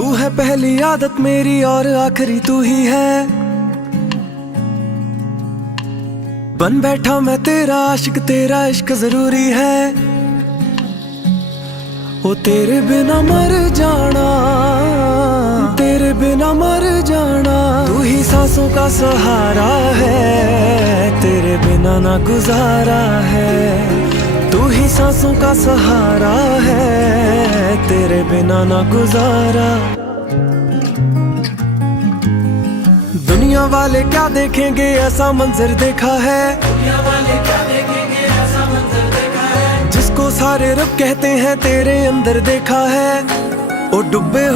तू है पहली आदत मेरी और आखिरी तू ही है। बन बैठा मैं तेरा आशिक, तेरा इश्क जरूरी है। ओ तेरे बिना मर जाना, तेरे बिना मर जाना। तू ही सांसों का सहारा है, तेरे बिना ना गुजारा है। तू ही सांसों का सहारा है, तेरे बिना ना गुजारा। दुनिया वाले क्या देखेंगे ऐसा मंजर देखा है, दुनिया वाले क्या देखेंगे ऐसा मंजर देखा है। जिसको सारे रब कहते हैं तेरे अंदर देखा है। ओ डूबे